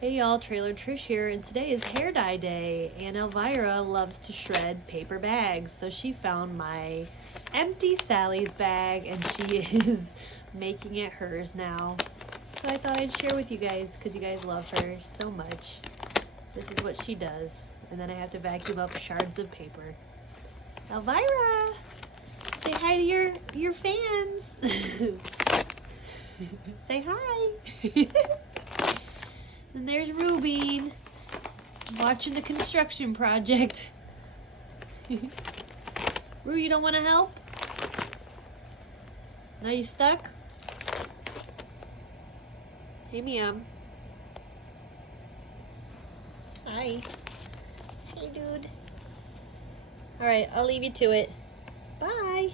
Hey y'all, Trailer Trish here, and today is hair dye day, and Elvira loves to shred paper bags, so she found my empty Sally's bag, and she is making it hers now. So I thought I'd share with you guys, because you guys love her so much. This is what she does, and then I have to vacuum up shards of paper. Elvira! Say hi to your fans! Say hi! And there's Ruby watching the construction project. Rue, you don't want to help? Now you stuck? Hey, Miam. Hi. Hey, dude. Alright, I'll leave you to it. Bye.